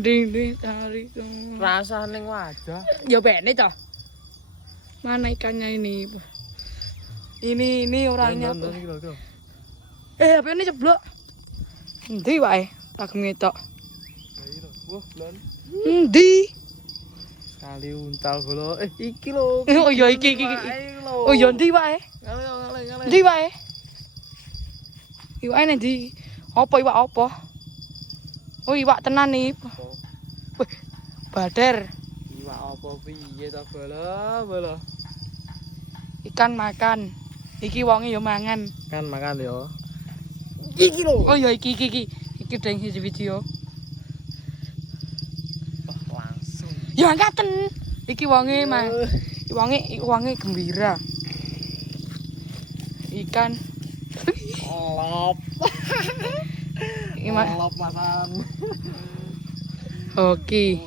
Ding cari Rasa ning wajah. ya bene toh. Mana ikannya ini? Ini orangnya. HP ini ceblok. Endi wae? Tak ngetok. Wah, lon. Endi? Kali untal bolo. Iki lho. Oh iya iki. Oh iya endi wae? Ngale. Endi wae? Iwake endi? Apa iwak apa? Oh iwak tenan nih. Wih, badar. Iwak apa piye ta bolo? Ikan makan. Iki wonge ya mangan. Kan makan yo. Iki lho. Oh iya iki. Iki deng siji video. Wah, langsung. Ya ngaten. Iki wonge mah. Wonge gembira. Ikan. Lop. Iki mah. Lop masan. Oke.